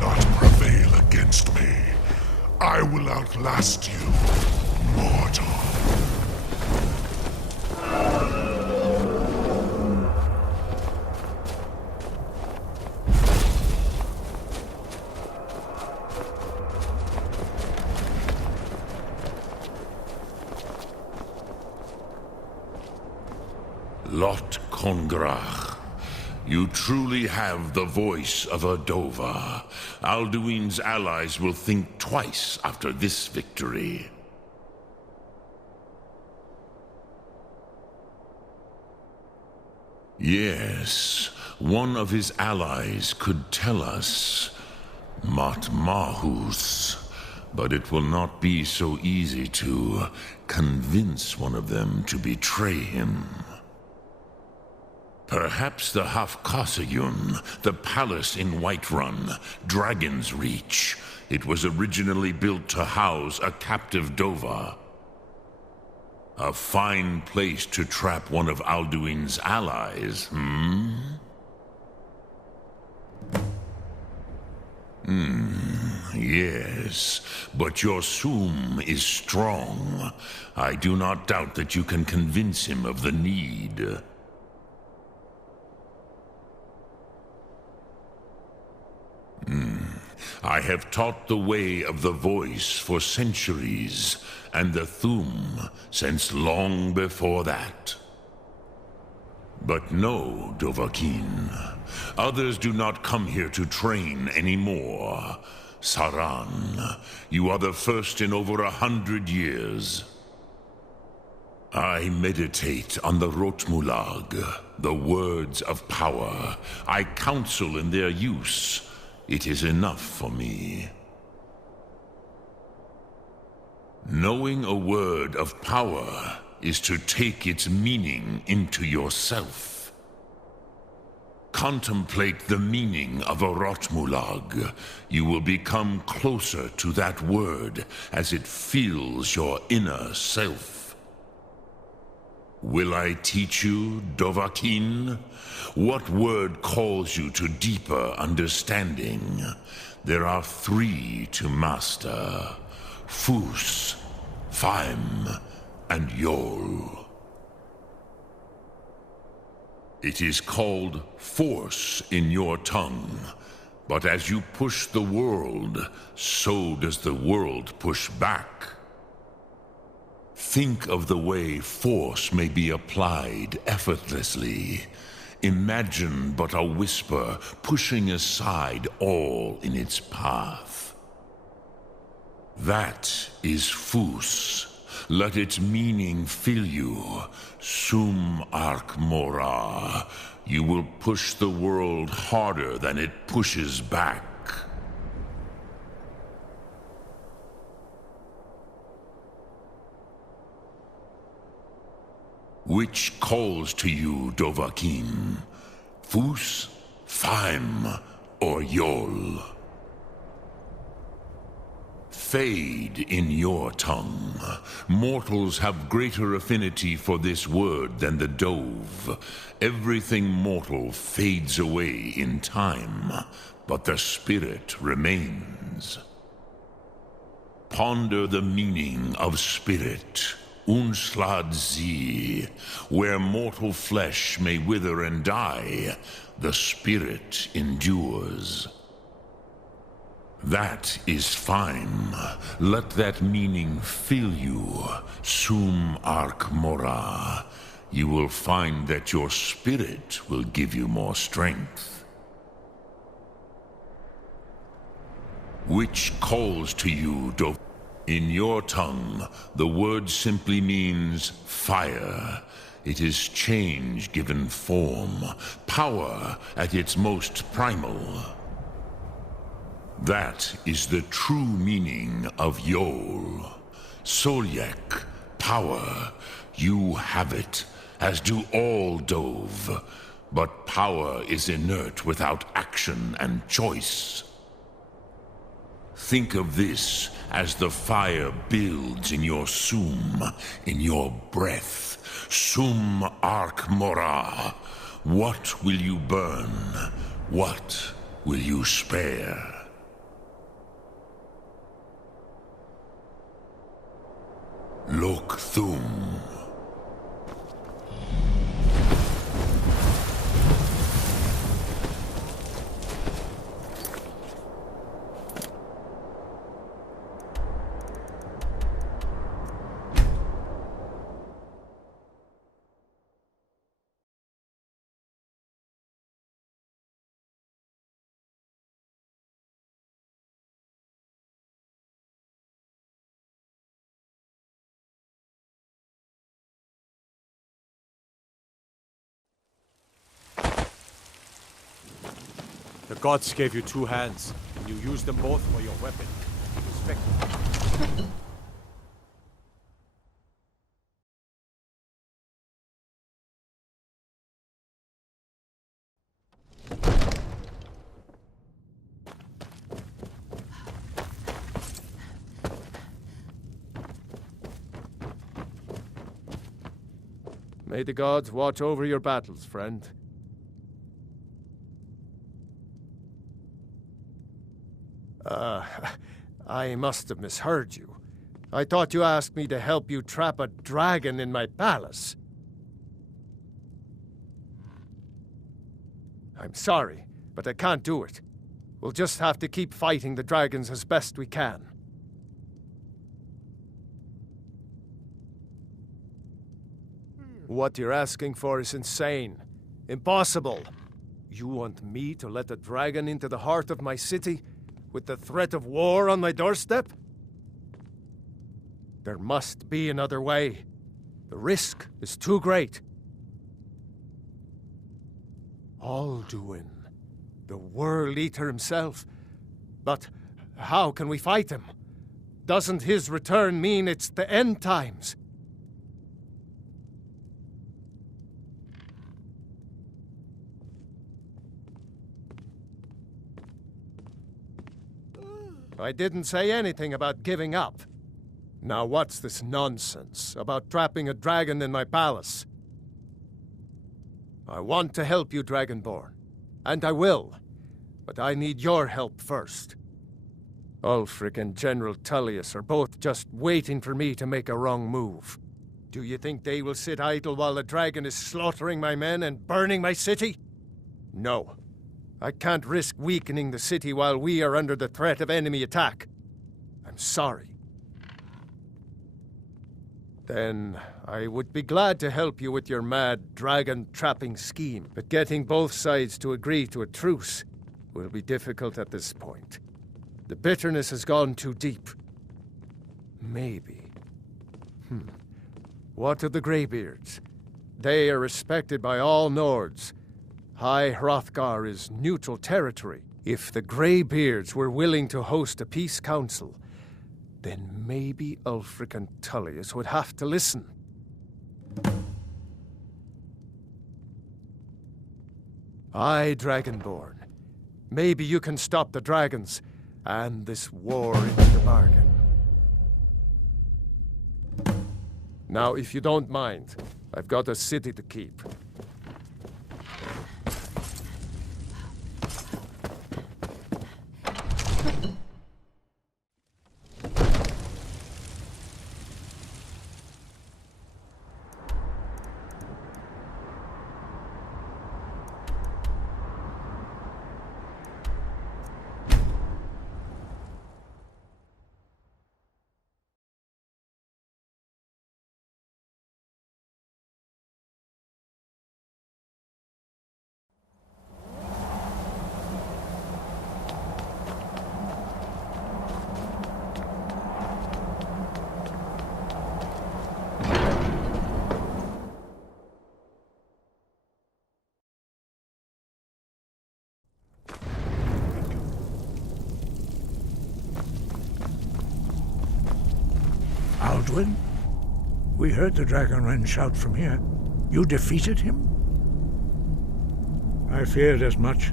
cannot prevail against me. I will outlast you, mortal. Lot Kongrach, you truly have the voice of a Dova. Alduin's allies will think twice after this victory. Yes, one of his allies could tell us. Matmahus. But it will not be so easy to convince one of them to betray him. Perhaps the Hafkasayun, the palace in Whiterun, Dragon's Reach. It was originally built to house a captive Dova. A fine place to trap one of Alduin's allies, Yes, but your Sum is strong. I do not doubt that you can convince him of the need. I have taught the way of the voice for centuries, and the Thum since long before that. But no, Dovahkiin. Others do not come here to train anymore. Saran, you are the first in over 100 years. I meditate on the Rotmulag, the words of power. I counsel in their use. It is enough for me. Knowing a word of power is to take its meaning into yourself. Contemplate the meaning of a Rotmulag. You will become closer to that word as it fills your inner self. Will I teach you, Dovahkiin? What word calls you to deeper understanding? There are 3 to master: Fus, Faim, and Yol. It is called force in your tongue, but as you push the world, so does the world push back. Think of the way force may be applied effortlessly. Imagine but a whisper pushing aside all in its path. That is Fus. Let its meaning fill you. Sum Ark Mora. You will push the world harder than it pushes back. Which calls to you, Dovahkiin? Fus, Faim, or Yol? Fade in your tongue. Mortals have greater affinity for this word than the Dove. Everything mortal fades away in time, but the spirit remains. Ponder the meaning of spirit. Unslad Zi, where mortal flesh may wither and die, the spirit endures. That is fine. Let that meaning fill you, Sum Ark Mora. You will find that your spirit will give you more strength. Which calls to you, In your tongue, the word simply means fire. It is change given form, power at its most primal. That is the true meaning of Yol. Solyek, power. You have it, as do all Dove. But power is inert without action and choice. Think of this as the fire builds in your Sum, in your breath. Sum Ark Mora. What will you burn? What will you spare? Lok Thum. The gods gave you two hands, and you used them both for your weapon. Respect them. May the gods watch over your battles, friend. I must have misheard you. I thought you asked me to help you trap a dragon in my palace. I'm sorry, but I can't do it. We'll just have to keep fighting the dragons as best we can. What you're asking for is insane. Impossible. You want me to let a dragon into the heart of my city, with the threat of war on my doorstep? There must be another way. The risk is too great. Alduin, the World Eater himself. But how can we fight him? Doesn't his return mean it's the end times? I didn't say anything about giving up. Now what's this nonsense about trapping a dragon in my palace? I want to help you, Dragonborn. And I will. But I need your help first. Ulfric and General Tullius are both just waiting for me to make a wrong move. Do you think they will sit idle while the dragon is slaughtering my men and burning my city? No. I can't risk weakening the city while we are under the threat of enemy attack. I'm sorry. Then I would be glad to help you with your mad dragon-trapping scheme, but getting both sides to agree to a truce will be difficult at this point. The bitterness has gone too deep. Maybe. What of the Greybeards? They are respected by all Nords. High Hrothgar is neutral territory. If the Greybeards were willing to host a peace council, then maybe Ulfric and Tullius would have to listen. Aye, Dragonborn. Maybe you can stop the dragons, and this war in the bargain. Now, if you don't mind, I've got a city to keep. Alduin? We heard the Dragonren shout from here. You defeated him? I feared as much.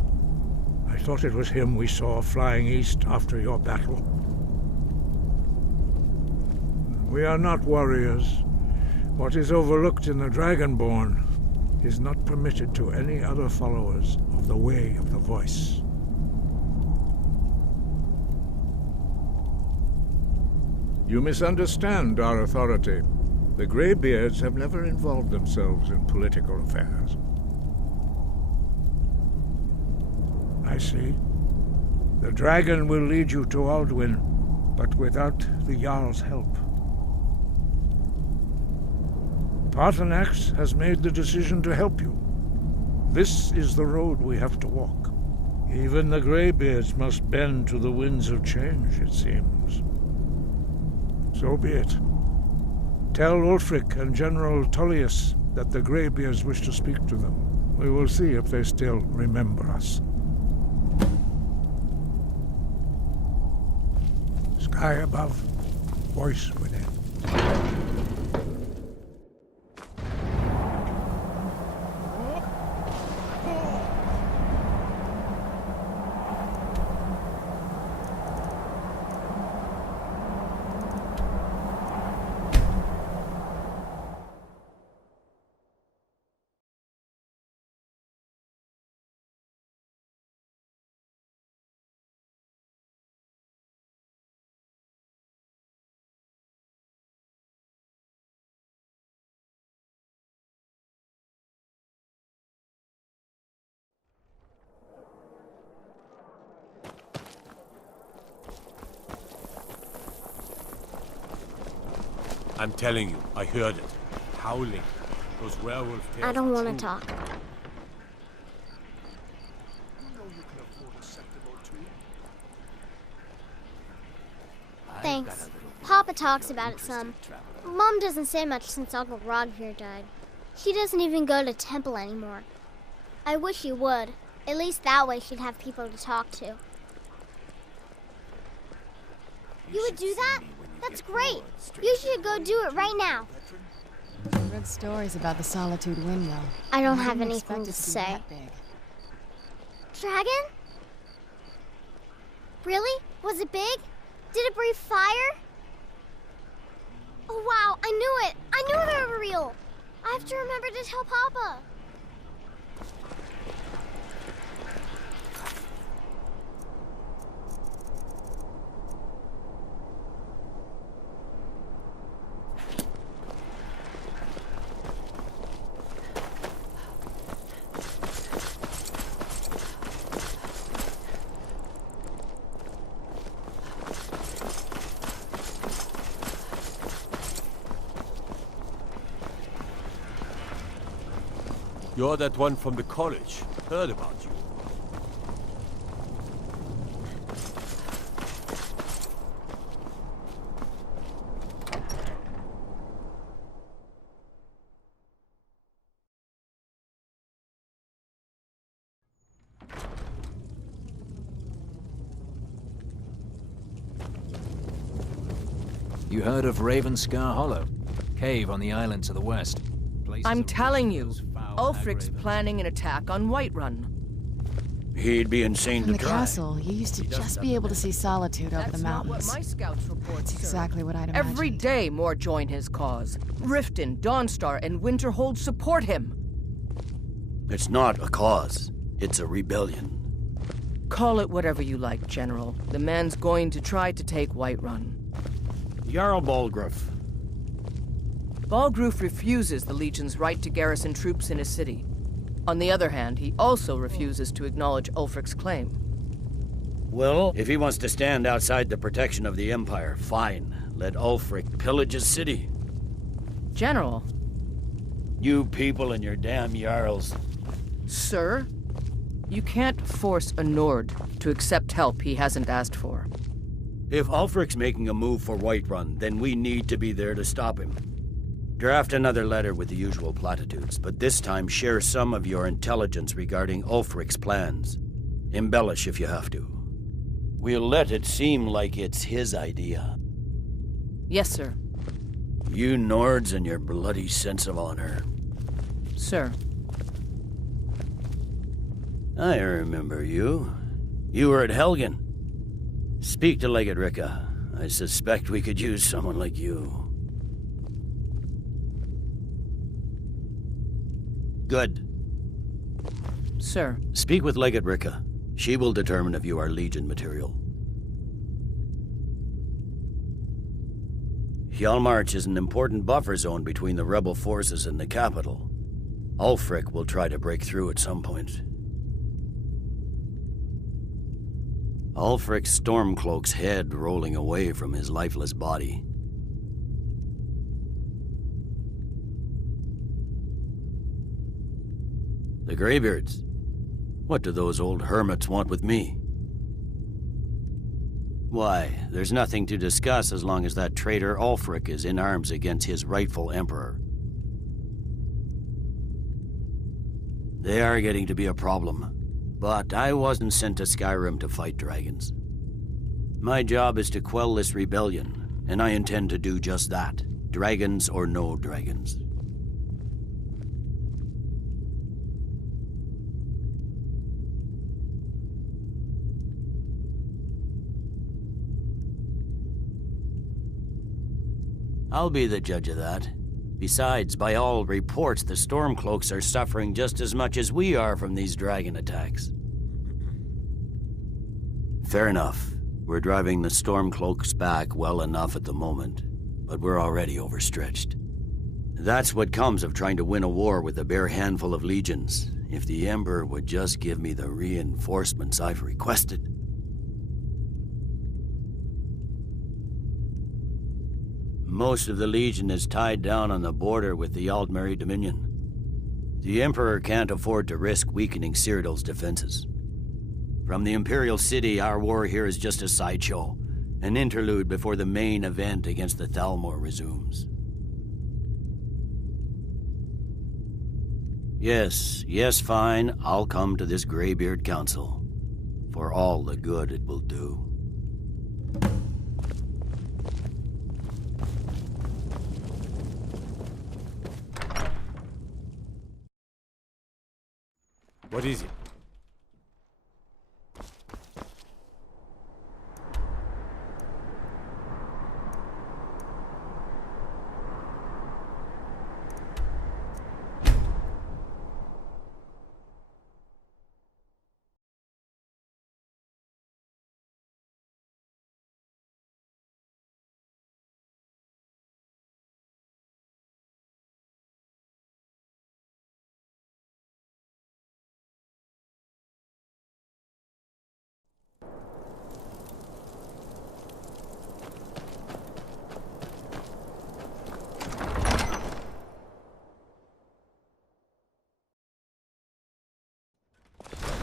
I thought it was him we saw flying east after your battle. We are not warriors. What is overlooked in the Dragonborn is not permitted to any other followers of the Way of the Voice. You misunderstand our authority. The Greybeards have never involved themselves in political affairs. I see. The dragon will lead you to Alduin, but without the Jarl's help. Paarthurnax has made the decision to help you. This is the road we have to walk. Even the Greybeards must bend to the winds of change, it seems. So be it. Tell Ulfric and General Tullius that the Greybeards wish to speak to them. We will see if they still remember us. Sky above, voice within. I'm telling you, I heard it. Howling. Those werewolf tales. I don't are want to true. talk. Thanks. Papa talks about it some. Mom doesn't say much since Uncle Rodgir died. She doesn't even go to temple anymore. I wish she would. At least that way she'd have people to talk to. You would do that? That's great. You should go do it right now. I read stories about the Solitude Windmill. I don't have didn't anything expect to it be say. that big. Dragon? Really? Was it big? Did it breathe fire? Oh wow, I knew it! I knew they were real! I have to remember to tell Papa. You're that one from the college. Heard about you. You heard of Ravenscar Hollow? Cave on the island to the west. I'm telling you, Ulfric's planning an attack on Whiterun. He'd be insane From to the try. castle, you used to just be able to see Solitude over the That's not what mountains. my scouts report, That's sir. exactly what I'd imagined. Every day more join his cause. Riften, Dawnstar, and Winterhold support him. It's not a cause. It's a rebellion. Call it whatever you like, General. The man's going to try to take Whiterun. Jarl Balgruuf. Balgruuf refuses the Legion's right to garrison troops in his city. On the other hand, he also refuses to acknowledge Ulfric's claim. Well, if he wants to stand outside the protection of the Empire, fine. Let Ulfric pillage his city. General. You people and your damn Jarls. Sir? You can't force a Nord to accept help he hasn't asked for. If Ulfric's making a move for Whiterun, then we need to be there to stop him. Draft another letter with the usual platitudes, but this time share some of your intelligence regarding Ulfric's plans. Embellish if you have to. We'll let it seem like it's his idea. Yes, sir. You Nords and your bloody sense of honor. Sir. I remember you. You were at Helgen. Speak to Legate Ricka. I suspect we could use someone like you. Good. Sir. Speak with Legate Ricka. She will determine if you are Legion material. Hjalmarch is an important buffer zone between the rebel forces and the capital. Ulfric will try to break through at some point. Ulfric's Stormcloak's head rolling away from his lifeless body. The Greybeards. What do those old hermits want with me? Why, there's nothing to discuss as long as that traitor Ulfric is in arms against his rightful emperor. They are getting to be a problem, but I wasn't sent to Skyrim to fight dragons. My job is to quell this rebellion, and I intend to do just that, dragons or no dragons. I'll be the judge of that. Besides, by all reports, the Stormcloaks are suffering just as much as we are from these dragon attacks. Fair enough. We're driving the Stormcloaks back well enough at the moment, but we're already overstretched. That's what comes of trying to win a war with a bare handful of legions. If the Emperor would just give me the reinforcements I've requested. Most of the Legion is tied down on the border with the Aldmeri Dominion. The Emperor can't afford to risk weakening Cyrodiil's defenses. From the Imperial City, our war here is just a sideshow, an interlude before the main event against the Thalmor resumes. Yes, fine, I'll come to this Greybeard Council, for all the good it will do. What is it?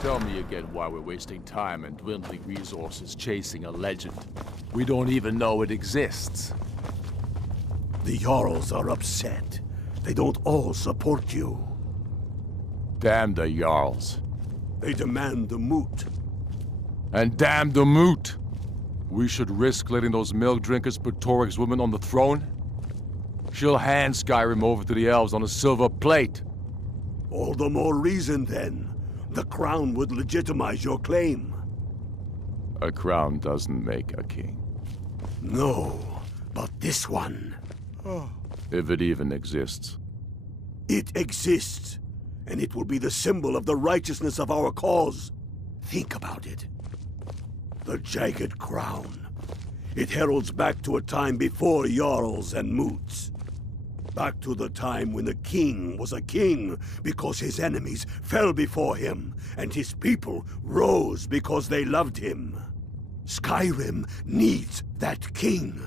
Tell me again why we're wasting time and dwindling resources chasing a legend. We don't even know it exists. The Jarls are upset. They don't all support you. Damn the Jarls. They demand the moot. And damn the moot! We should risk letting those milk drinkers put Toryg's woman on the throne? She'll hand Skyrim over to the elves on a silver plate. All the more reason, then. The crown would legitimize your claim. A crown doesn't make a king. No, but this one. If it even exists. It exists, and it will be the symbol of the righteousness of our cause. Think about it. The jagged crown. It heralds back to a time before Jarls and moots. Back to the time when the king was a king because his enemies fell before him, and his people rose because they loved him. Skyrim needs that king.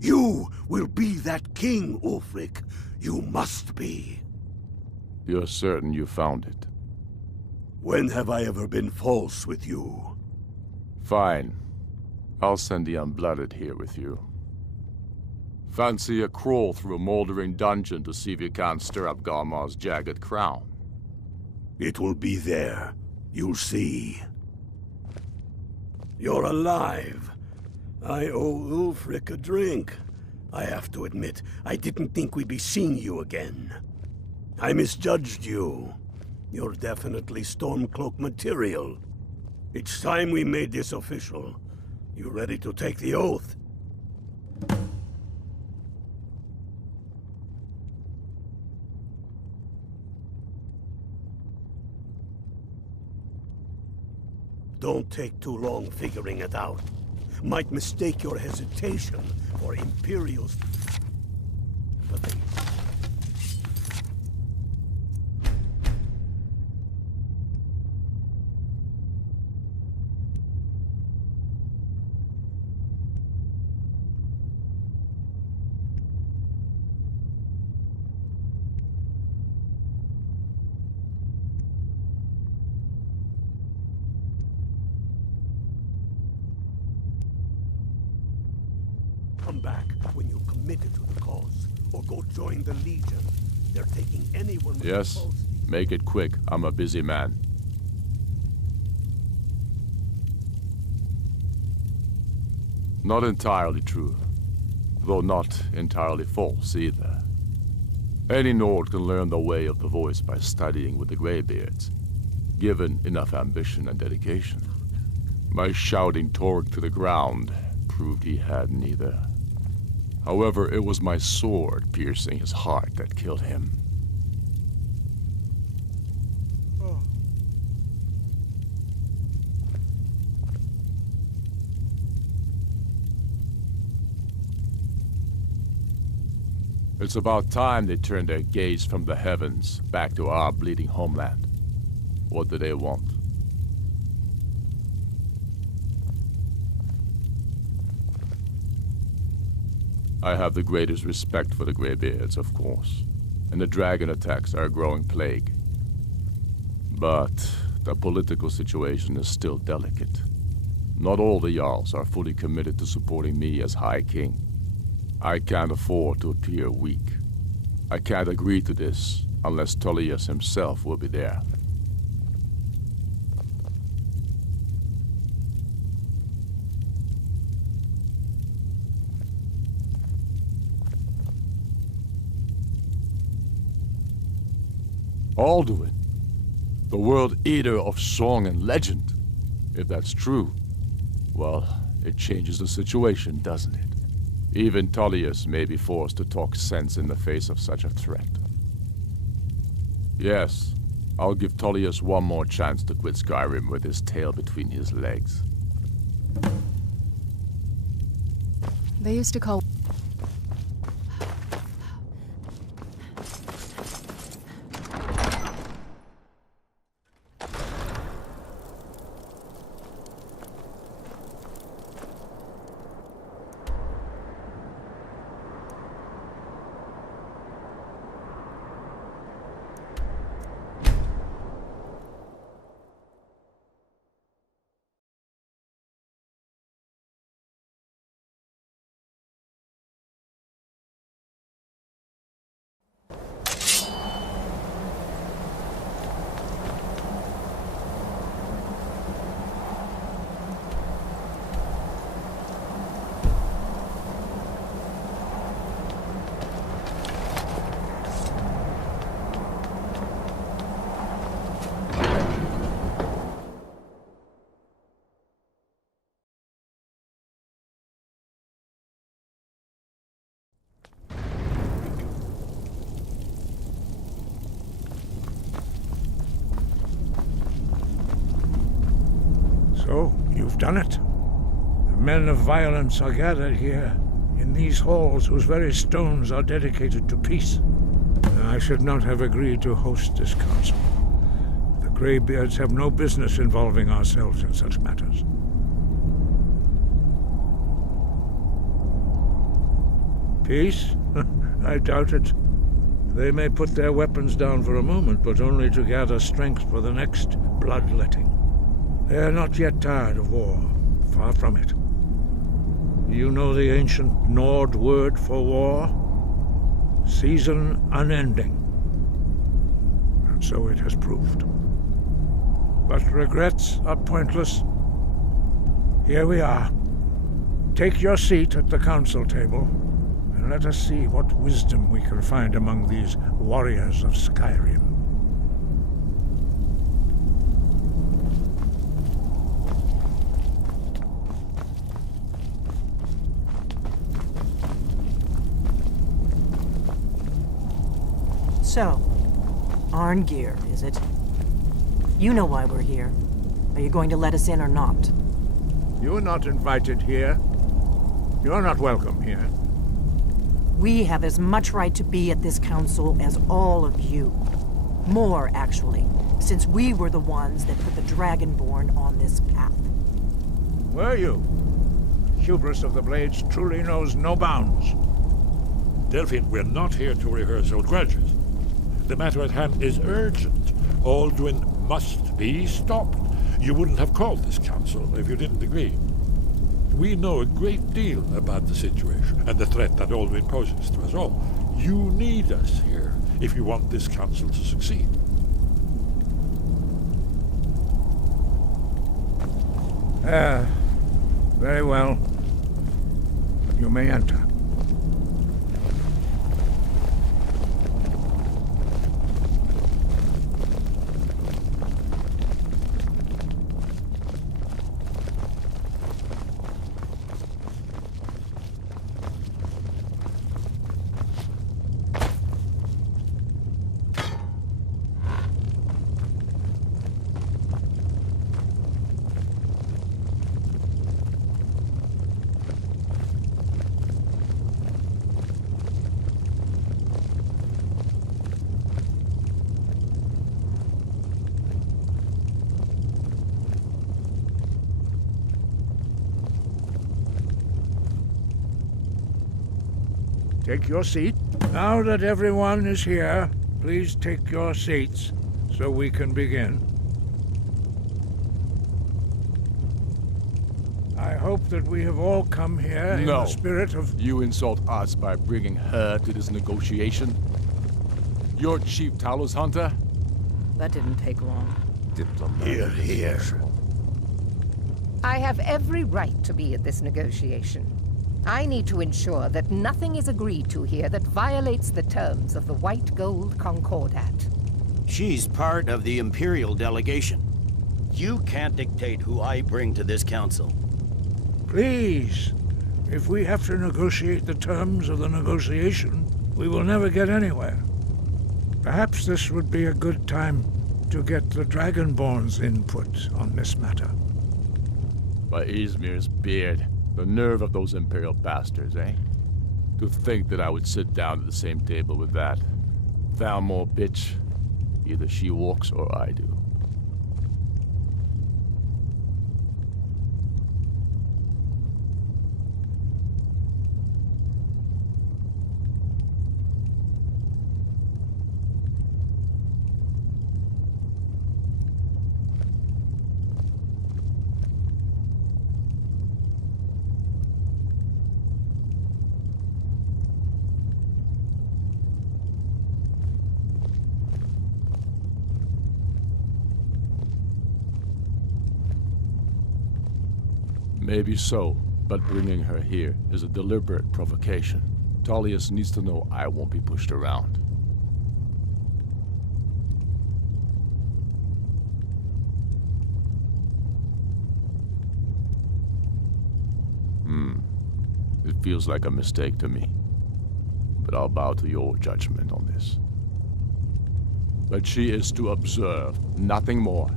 You will be that king, Ulfric. You must be. You're certain you found it? When have I ever been false with you? Fine. I'll send the Unblooded here with you. Fancy a crawl through a moldering dungeon to see if you can't stir up Garmar's jagged crown. It will be there. You'll see. You're alive. I owe Ulfric a drink. I have to admit, I didn't think we'd be seeing you again. I misjudged you. You're definitely Stormcloak material. It's time we made this official. You ready to take the oath? Don't take too long figuring it out. Might mistake your hesitation for Imperial's... Come back when you're committed to the cause, or go join the Legion. They're taking anyone with Yes, a pulse. make it quick. I'm a busy man. Not entirely true, though not entirely false either. Any Nord can learn the way of the voice by studying with the Greybeards, given enough ambition and dedication. My shouting Torg to the ground proved he had neither. However, it was my sword piercing his heart that killed him. It's about time they turned their gaze from the heavens back to our bleeding homeland. What do they want? I have the greatest respect for the Greybeards, of course, and the dragon attacks are a growing plague. But the political situation is still delicate. Not all the Jarls are fully committed to supporting me as High King. I can't afford to appear weak. I can't agree to this unless Tullius himself will be there. Alduin, the World Eater of song and legend. If that's true, well, it changes the situation, doesn't it? Even Tullius may be forced to talk sense in the face of such a threat. Yes, I'll give Tullius one more chance to quit Skyrim with his tail between his legs. They used to call... So, you've done it. The men of violence are gathered here, in these halls whose very stones are dedicated to peace. I should not have agreed to host this council. The Greybeards have no business involving ourselves in such matters. Peace? I doubt it. They may put their weapons down for a moment, but only to gather strength for the next bloodletting. They are not yet tired of war. Far from it. You know the ancient Nord word for war? Season unending. And so it has proved. But regrets are pointless. Here we are. Take your seat at the council table, and let us see what wisdom we can find among these warriors of Skyrim. So, Arngeir, is it? You know why we're here. Are you going to let us in or not? You are not invited here. You are not welcome here. We have as much right to be at this council as all of you. More, actually, since we were the ones that put the Dragonborn on this path. Were you? Hubris of the Blades truly knows no bounds. Delphine, we're not here to rehearse old grudges. The matter at hand is urgent. Alduin must be stopped. You wouldn't have called this council if you didn't agree. We know a great deal about the situation and the threat that Alwyn poses to us all. You need us here if you want this council to succeed. Very well. You may enter. Take your seat. Now that everyone is here, please take your seats so we can begin. I hope that we have all come here in the spirit of... You insult us by bringing her to this negotiation? You're Chief Talos Hunter? That didn't take long. Here. I have every right to be at this negotiation. I need to ensure that nothing is agreed to here that violates the terms of the White Gold Concordat. She's part of the Imperial delegation. You can't dictate who I bring to this council. Please, if we have to negotiate the terms of the negotiation, we will never get anywhere. Perhaps this would be a good time to get the Dragonborn's input on this matter. By Izmir's beard. The nerve of those Imperial bastards, eh? To think that I would sit down at the same table with that. Thalmor bitch. Either she walks or I do. Maybe so, but bringing her here is a deliberate provocation. Tullius needs to know I won't be pushed around. It feels like a mistake to me. But I'll bow to your judgment on this. But she is to observe, nothing more.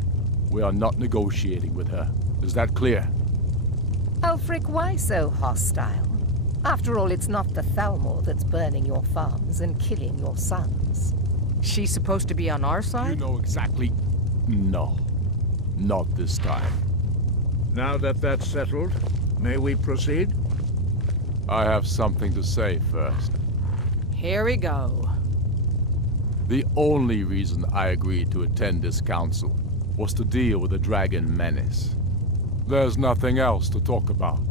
We are not negotiating with her. Is that clear? Ulfric, why so hostile? After all, it's not the Thalmor that's burning your farms and killing your sons. She's supposed to be on our side? You know exactly... No. Not this time. Now that that's settled, may we proceed? I have something to say first. Here we go. The only reason I agreed to attend this council was to deal with the dragon menace. There's nothing else to talk about.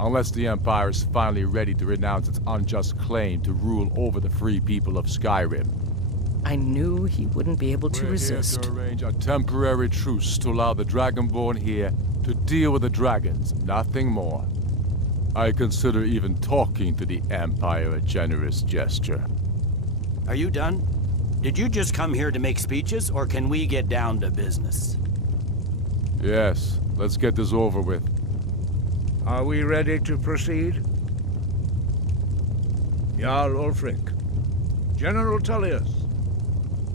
Unless the Empire is finally ready to renounce its unjust claim to rule over the free people of Skyrim. I knew he wouldn't be able to resist. We're here to arrange a temporary truce to allow the Dragonborn here to deal with the dragons, nothing more. I consider even talking to the Empire a generous gesture. Are you done? Did you just come here to make speeches, or can we get down to business? Yes, let's get this over with. Are we ready to proceed? Jarl Ulfric, General Tullius,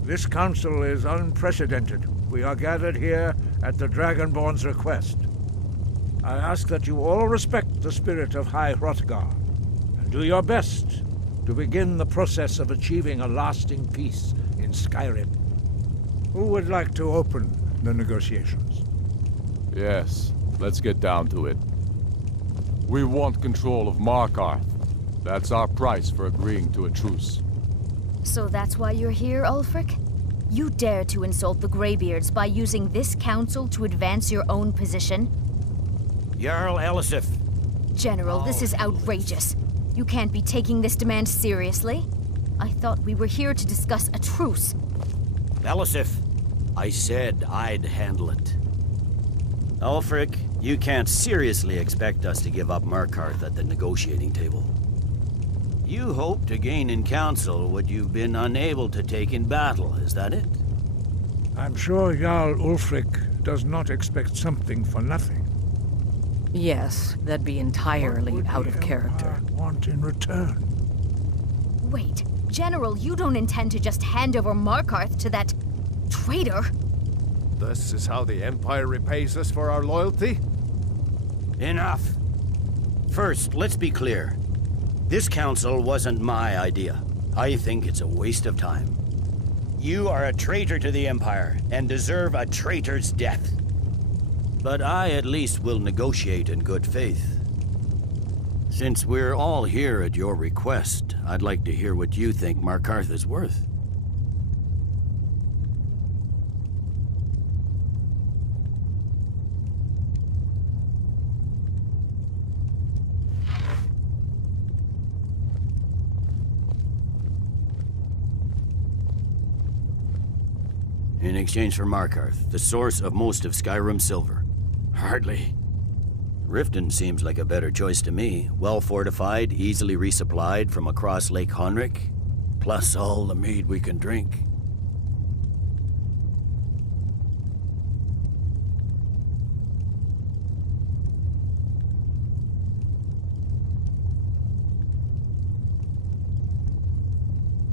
this council is unprecedented. We are gathered here at the Dragonborn's request. I ask that you all respect the spirit of High Hrothgar, and do your best to begin the process of achieving a lasting peace in Skyrim. Who would like to open the negotiations? Yes, let's get down to it. We want control of Markarth. That's our price for agreeing to a truce. So that's why you're here, Ulfric? You dare to insult the Greybeards by using this council to advance your own position? Jarl Elisif, General, this is outrageous. You can't be taking this demand seriously. I thought we were here to discuss a truce. Belisif, I said I'd handle it. Ulfric, you can't seriously expect us to give up Markarth at the negotiating table. You hope to gain in council what you've been unable to take in battle, is that it? I'm sure Jarl Ulfric does not expect something for nothing. Yes, that'd be entirely out of character. Want in return? Wait, General, you don't intend to just hand over Markarth to that traitor? This is how the Empire repays us for our loyalty? Enough. First, let's be clear. This council wasn't my idea. I think it's a waste of time. You are a traitor to the Empire and deserve a traitor's death. But I at least will negotiate in good faith. Since we're all here at your request, I'd like to hear what you think Markarth is worth. In exchange for Markarth, the source of most of Skyrim's silver. Hardly. Riften seems like a better choice to me. Well fortified, easily resupplied from across Lake Honric, plus all the mead we can drink.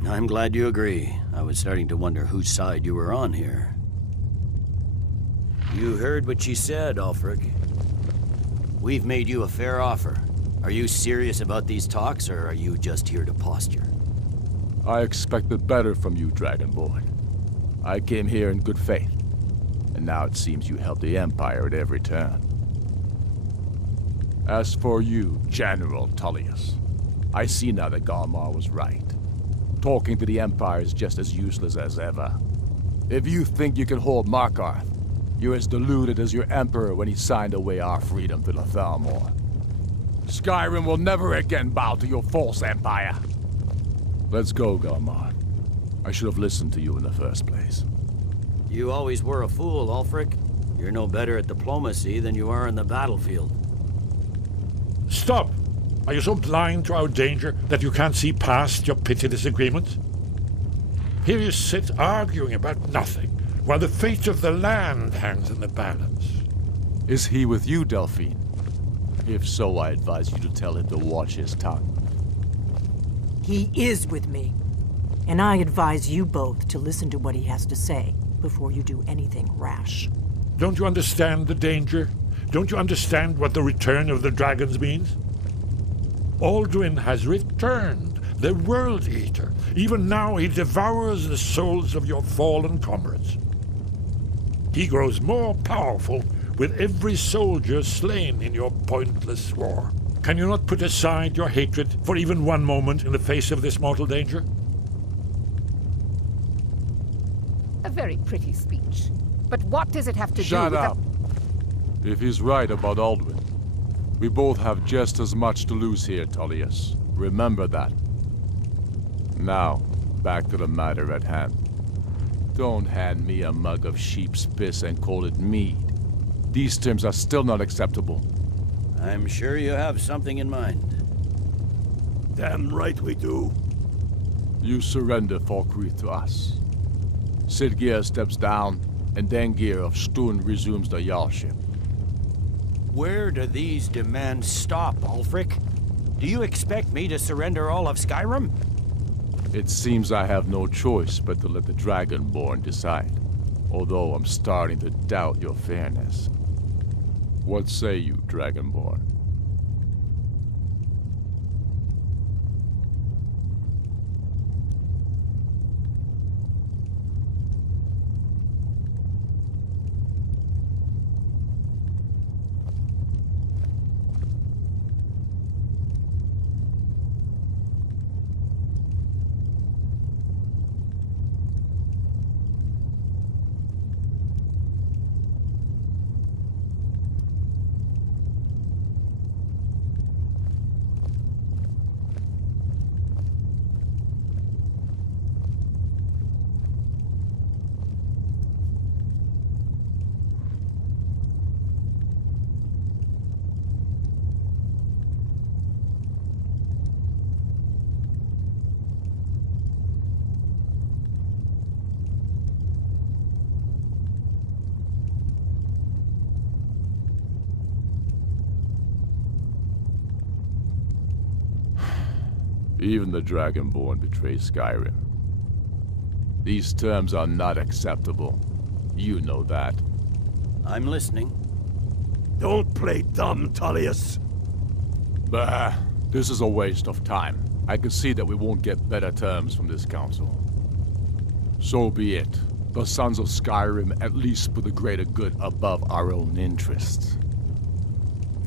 I'm glad you agree. I was starting to wonder whose side you were on here. You heard what she said, Ulfric. We've made you a fair offer. Are you serious about these talks, or are you just here to posture? I expected better from you, Dragonborn. I came here in good faith, and now it seems you help the Empire at every turn. As for you, General Tullius, I see now that Galmar was right. Talking to the Empire is just as useless as ever. If you think you can hold Markarth, you're as deluded as your Emperor when he signed away our freedom to the Thalmor. Skyrim will never again bow to your false empire. Let's go, Galmar. I should have listened to you in the first place. You always were a fool, Ulfric. You're no better at diplomacy than you are in the battlefield. Stop! Are you so blind to our danger that you can't see past your petty disagreements? Here you sit arguing about nothing, while the fate of the land hangs in the balance. Is he with you, Delphine? If so, I advise you to tell him to watch his tongue. He is with me. And I advise you both to listen to what he has to say before you do anything rash. Don't you understand the danger? Don't you understand what the return of the dragons means? Alduin has returned, the World Eater. Even now he devours the souls of your fallen comrades. He grows more powerful with every soldier slain in your pointless war. Can you not put aside your hatred for even one moment in the face of this mortal danger? A very pretty speech. But what does it have to do with... Shut up! If he's right about Alduin, we both have just as much to lose here, Tullius. Remember that. Now, back to the matter at hand. Don't hand me a mug of sheep's piss and call it mead. These terms are still not acceptable. I'm sure you have something in mind. Damn right we do. You surrender Falkreath to us. Sidgeir steps down, and Dengir of Stun resumes the Jarlship. Where do these demands stop, Ulfric? Do you expect me to surrender all of Skyrim? It seems I have no choice but to let the Dragonborn decide, although I'm starting to doubt your fairness. What say you, Dragonborn? Even the Dragonborn betray Skyrim. These terms are not acceptable. You know that. I'm listening. Don't play dumb, Tullius. Bah, this is a waste of time. I can see that we won't get better terms from this council. So be it. The Sons of Skyrim at least put the greater good above our own interests.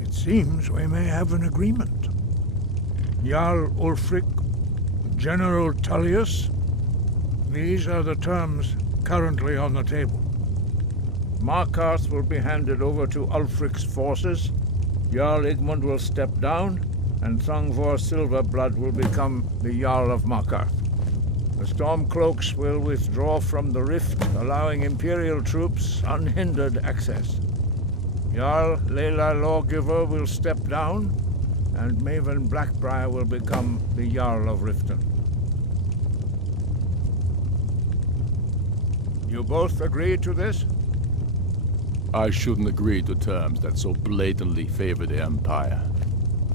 It seems we may have an agreement. Jarl Ulfric, General Tullius, these are the terms currently on the table. Markarth will be handed over to Ulfric's forces, Jarl Igmund will step down, and Thongvor Silverblood will become the Jarl of Markarth. The Stormcloaks will withdraw from the rift, allowing Imperial troops unhindered access. Jarl Leila Lawgiver will step down, and Maven Blackbriar will become the Jarl of Riften. You both agree to this? I shouldn't agree to terms that so blatantly favor the Empire.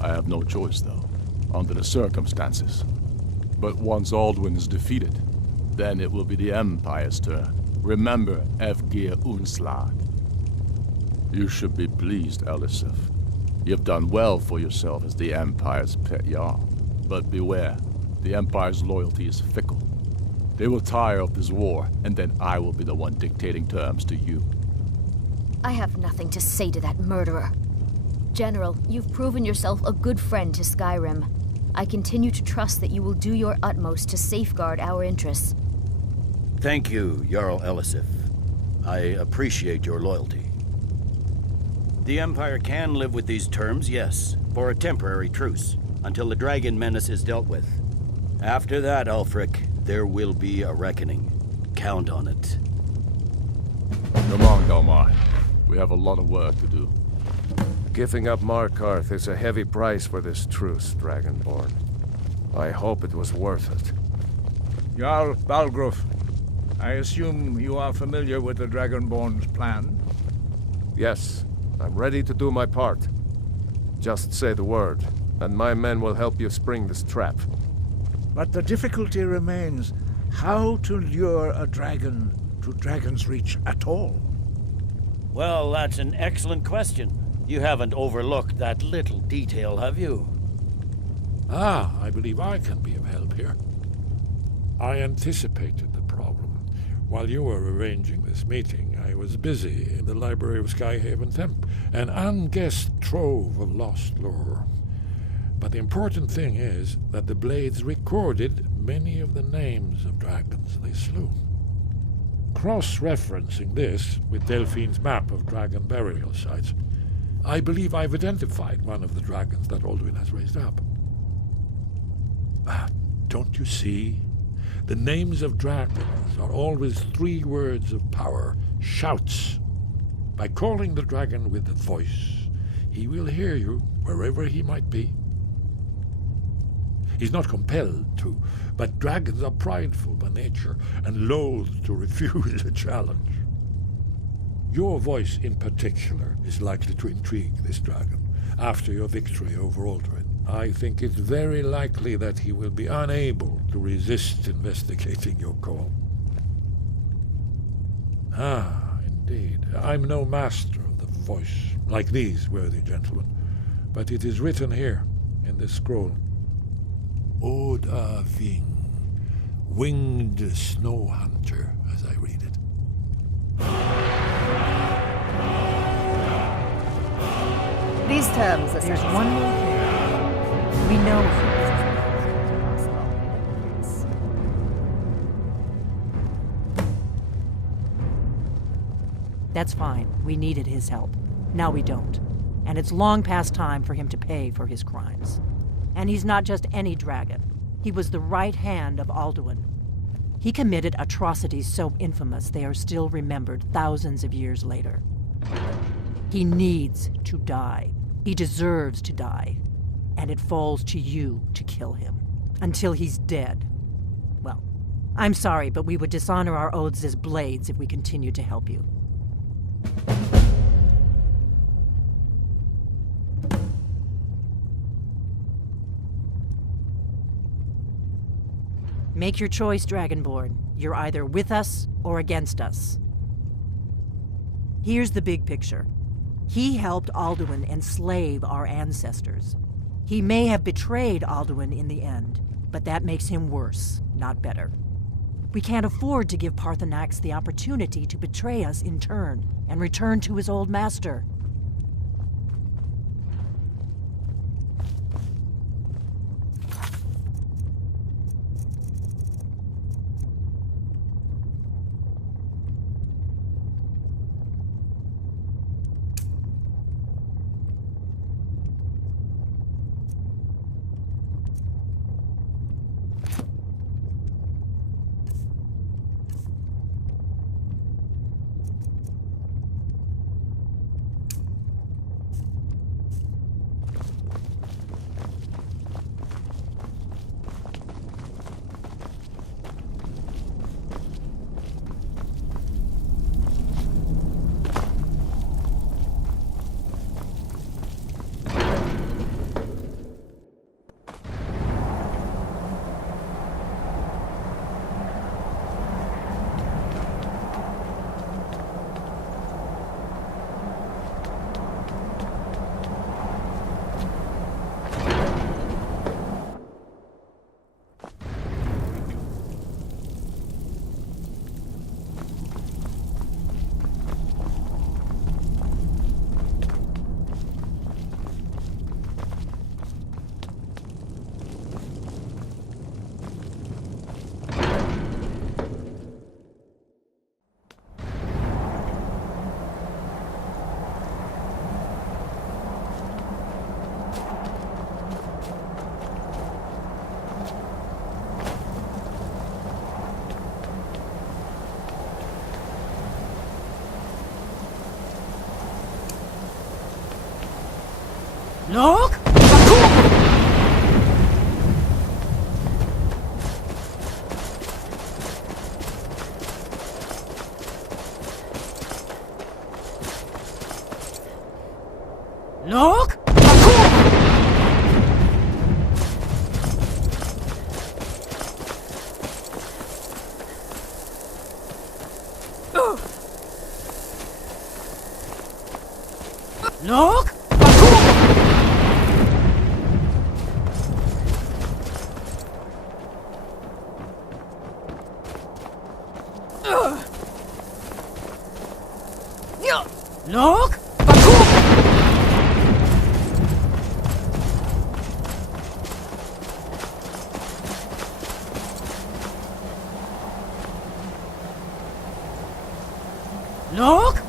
I have no choice, though, under the circumstances. But once Alduin is defeated, then it will be the Empire's turn. Remember Evgir Unslad. You should be pleased, Elisif. You've done well for yourself as the Empire's pet Jarl. But beware, the Empire's loyalty is fickle. They will tire of this war, and then I will be the one dictating terms to you. I have nothing to say to that murderer. General, you've proven yourself a good friend to Skyrim. I continue to trust that you will do your utmost to safeguard our interests. Thank you, Jarl Elisif. I appreciate your loyalty. The Empire can live with these terms, yes, for a temporary truce, until the dragon menace is dealt with. After that, Ulfric, there will be a reckoning. Count on it. Come on, Galmar. We have a lot of work to do. Giving up Markarth is a heavy price for this truce, Dragonborn. I hope it was worth it. Jarl Balgruf, I assume you are familiar with the Dragonborn's plan? Yes, I'm ready to do my part. Just say the word, and my men will help you spring this trap. But the difficulty remains how to lure a dragon to Dragon's Reach at all. Well, that's an excellent question. You haven't overlooked that little detail, have you? Ah, I believe I can be of help here. I anticipated the problem. While you were arranging this meeting, I was busy in the library of Skyhaven Temp, an unguessed trove of lost lore. But the important thing is that the Blades recorded many of the names of dragons they slew. Cross-referencing this with Delphine's map of dragon burial sites, I believe I've identified one of the dragons that Alduin has raised up. Don't you see? The names of dragons are always 3 words of power, shouts. By calling the dragon with the voice, he will hear you wherever he might be. He's not compelled to, but dragons are prideful by nature and loath to refuse a challenge. Your voice in particular is likely to intrigue this dragon after your victory over Alduin. I think it's very likely that he will be unable to resist investigating your call. Ah, indeed. I'm no master of the voice, like these worthy gentlemen, but it is written here in this scroll. Oda Ving, winged snow hunter, as I read it. These terms are There's one more thing. We know That's fine. We needed his help. Now we don't. And it's long past time for him to pay for his crimes. And he's not just any dragon. He was the right hand of Alduin. He committed atrocities so infamous they are still remembered thousands of years later. He needs to die. He deserves to die. And it falls to you to kill him. Until he's dead. Well, I'm sorry, but we would dishonor our oaths as Blades if we continued to help you. Make your choice, Dragonborn. You're either with us or against us. Here's the big picture. He helped Alduin enslave our ancestors. He may have betrayed Alduin in the end, but that makes him worse, not better. We can't afford to give Paarthurnax the opportunity to betray us in turn and return to his old master. Look! Look! Look! Look! Look!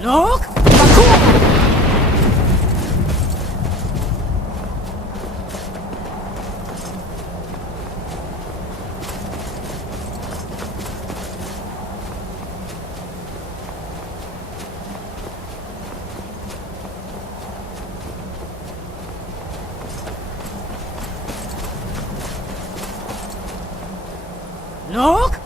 Look! Look!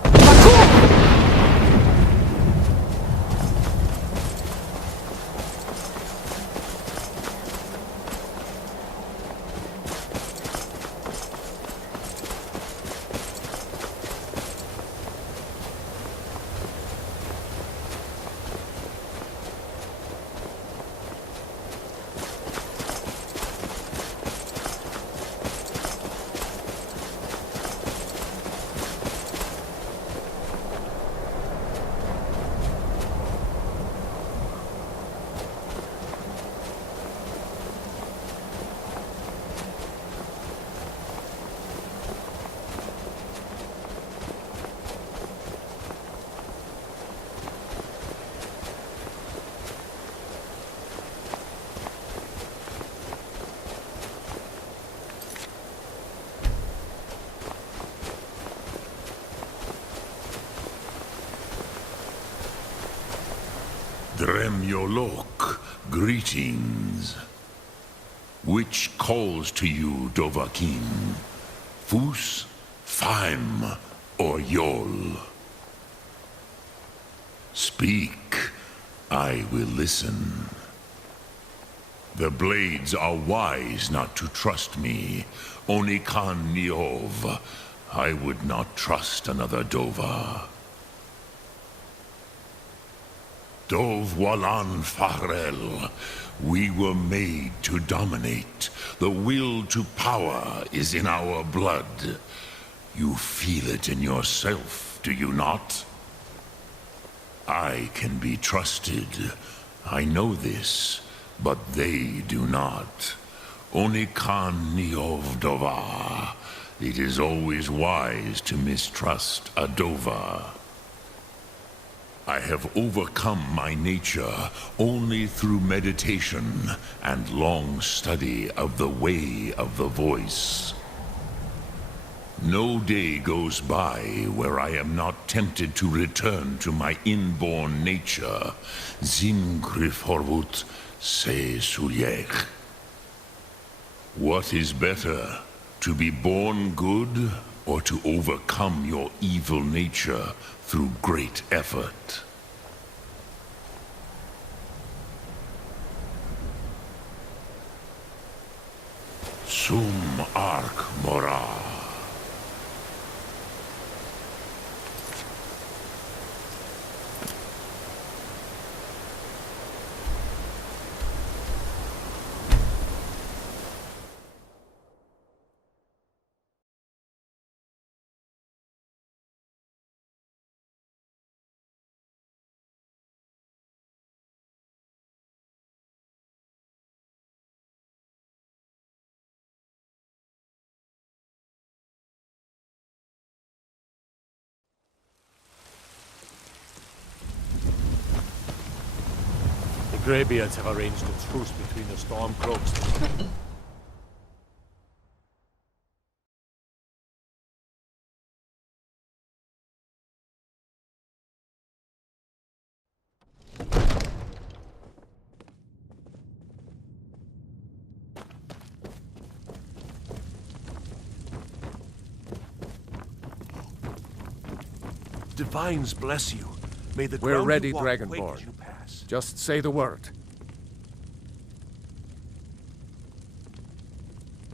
Dremyolok, greetings. Which calls to you, Dovahkiin? Fus, Faim, or Yol? Speak. I will listen. The Blades are wise not to trust me. Only Khan Niov. I would not trust another Dova. Dov Walan Farel. We were made to dominate. The will to power is in our blood. You feel it in yourself, do you not? I can be trusted. I know this, but they do not. Only Khan Niov Dova. It is always wise to mistrust a Dova. I have overcome my nature only through meditation and long study of the way of the voice. No day goes by where I am not tempted to return to my inborn nature. Zimgrifhorvut se sulyech. What is better, to be born good or to overcome your evil nature through great effort? Sum arc mora. Greybeards have arranged a truce between the Stormcloaks. Divines bless you. May the We're ground ready, you walk Dragonborn. quake as you pass. Just say the word.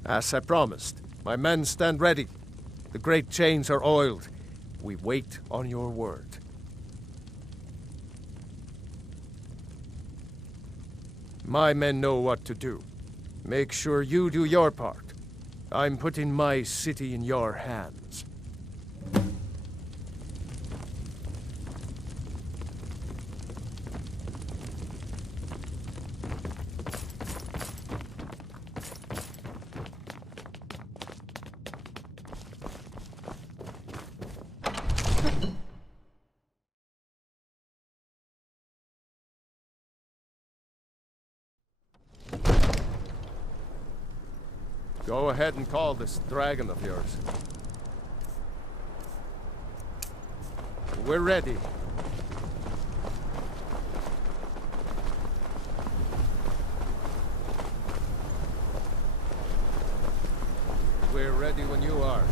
As I promised, my men stand ready. The great chains are oiled. We wait on your word. My men know what to do. Make sure you do your part. I'm putting my city in your hands. Go ahead and call this dragon of yours. We're ready. We're ready when you are.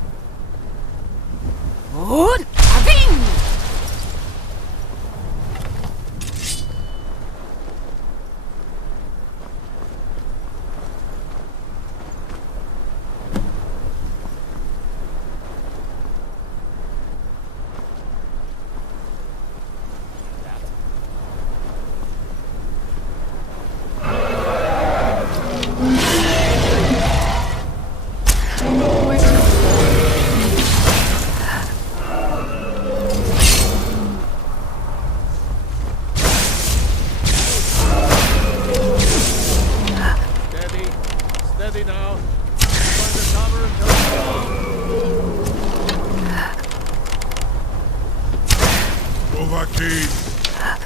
Good. Aving! Steady now. Find the cover and Dovahkiin,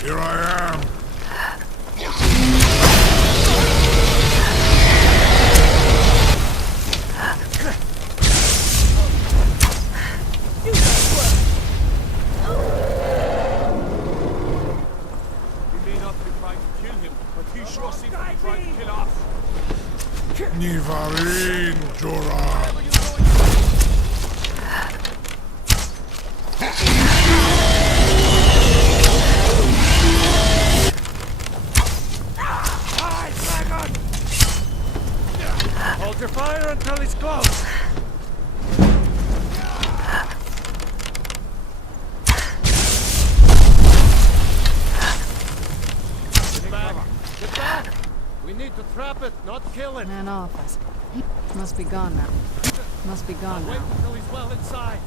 here I am. We may not be trying to kill him, but he sure seems to be trying to kill us. Nivarin, Jorah. trap it, not kill it. Man off, I suppose. Must be gone now. Must be gone Wait now. until he's well inside.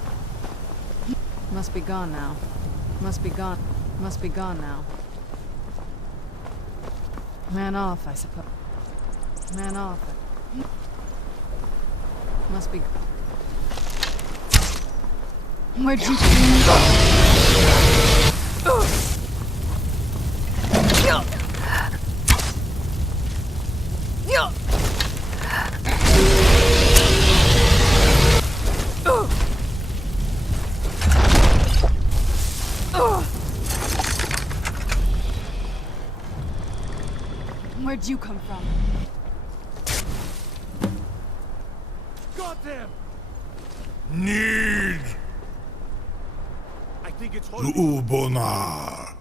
Must be gone now. Must be gone. Must be gone now. Man off, I suppose. Man off. Must be. Where'd you? Where'd you come from? Got them! Need I think it's Zubonar.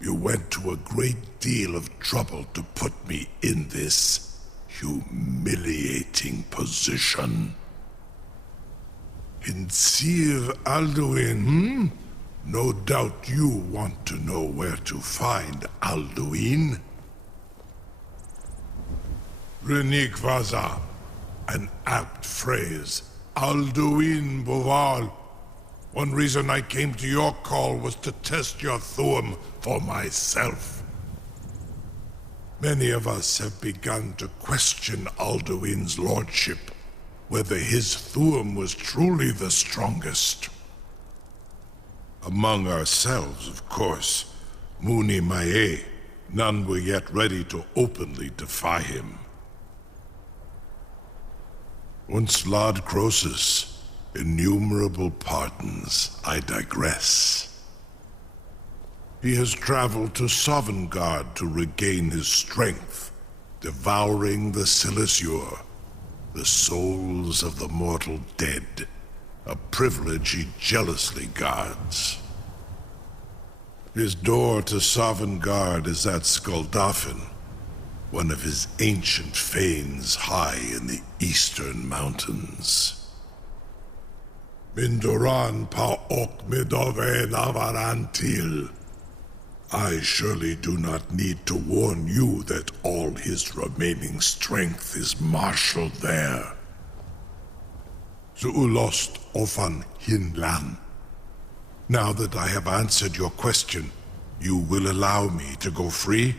You went to a great deal of trouble to put me in this humiliating position. In Sir Alduin, No doubt you want to know where to find Alduin. Renikvaza, an apt phrase. Alduin Boval. One reason I came to your call was to test your Thuum for myself. Many of us have begun to question Alduin's lordship, whether his Thuum was truly the strongest. Among ourselves, of course, Muni Mae, none were yet ready to openly defy him. Once Lord Croesus, innumerable pardons, I digress. He has traveled to Sovngarde to regain his strength, devouring the Silesure, the souls of the mortal dead, a privilege he jealously guards. His door to Sovngarde is at Skuldafn, one of his ancient fanes high in the eastern mountains. Mindoran pa ok midove navarantil. I surely do not need to warn you that all his remaining strength is marshaled there. Zuulost ofan hinlan. Now that I have answered your question, you will allow me to go free?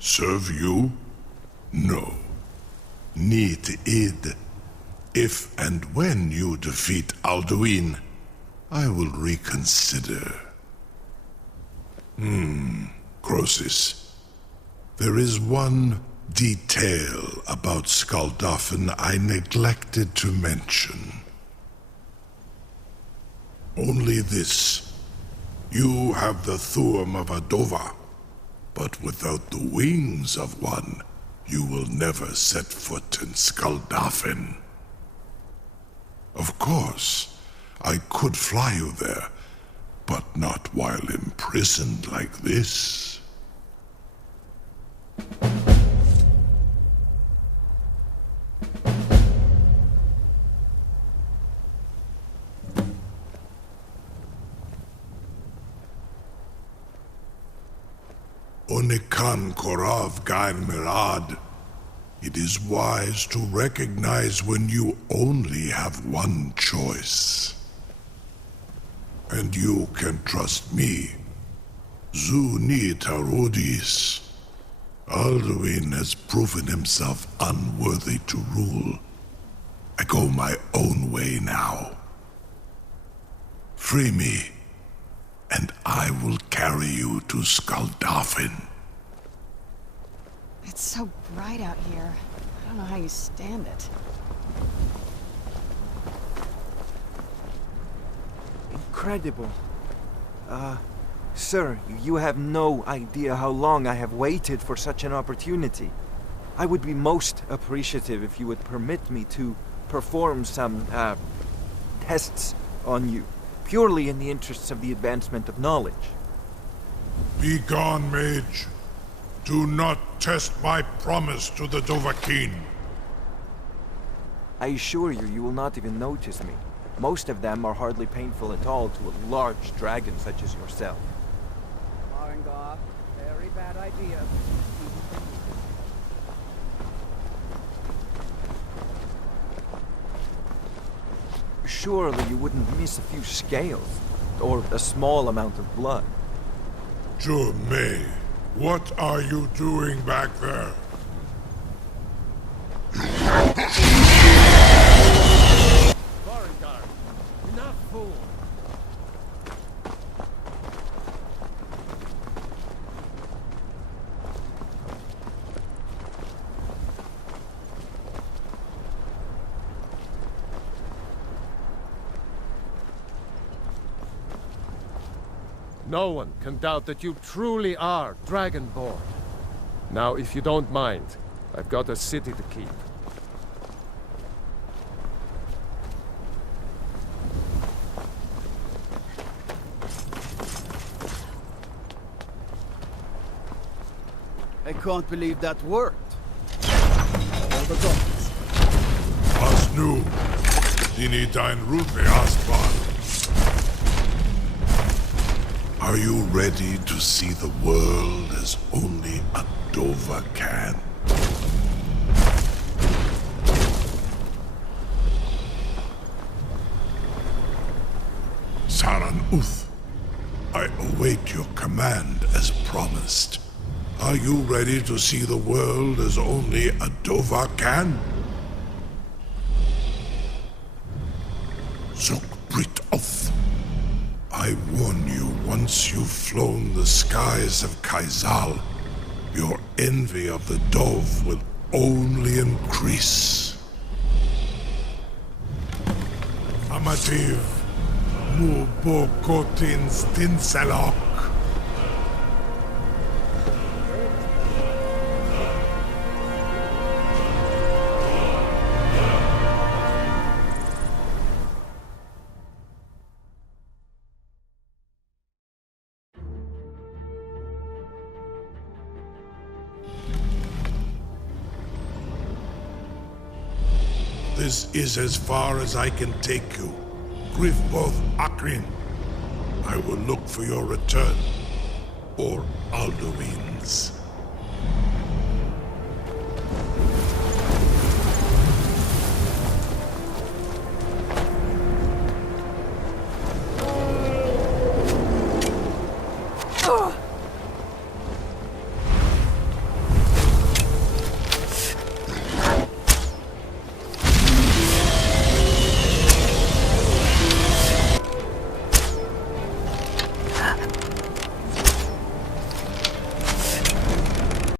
Serve you? No. Need id. If and when you defeat Alduin, I will reconsider. Croesus. There is one detail about Skuldafn I neglected to mention. Only this. You have the Thuum of a Dova, but without the wings of one, you will never set foot in Skuldafn. Of course, I could fly you there, but not while imprisoned like this. Onikan Korav Gain Mirad. It is wise to recognize when you only have one choice. And you can trust me. Zuni Tarudis. Alduin has proven himself unworthy to rule. I go my own way now. Free me, and I will carry you to Skuldafn. It's so bright out here. I don't know how you stand it. Incredible. Sir, you have no idea how long I have waited for such an opportunity. I would be most appreciative if you would permit me to perform some, tests on you, purely in the interests of the advancement of knowledge. Be gone, mage. Do not test my promise to the Dovahkiin. I assure you, you will not even notice me. Most of them are hardly painful at all to a large dragon such as yourself. Farengar, very bad idea. Surely you wouldn't miss a few scales, or a small amount of blood. May, what are you doing back there? Farengar, enough fool! No one can doubt that you truly are Dragonborn. Now, if you don't mind, I've got a city to keep. I can't believe that worked. All the gods. Was nu, dini dein Rute Aspan. Are you ready to see the world as only a Dova can? Saran Uth, I await your command as promised. Are you ready to see the world as only a Dova can? Zukbrit Oth. I warn you, once you've flown the skies of Kaizal, your envy of the Dove will only increase. Amativ, Mubokotin Stinselok. This is as far as I can take you. Grifboth Akrin. I will look for your return. Or Alduin's.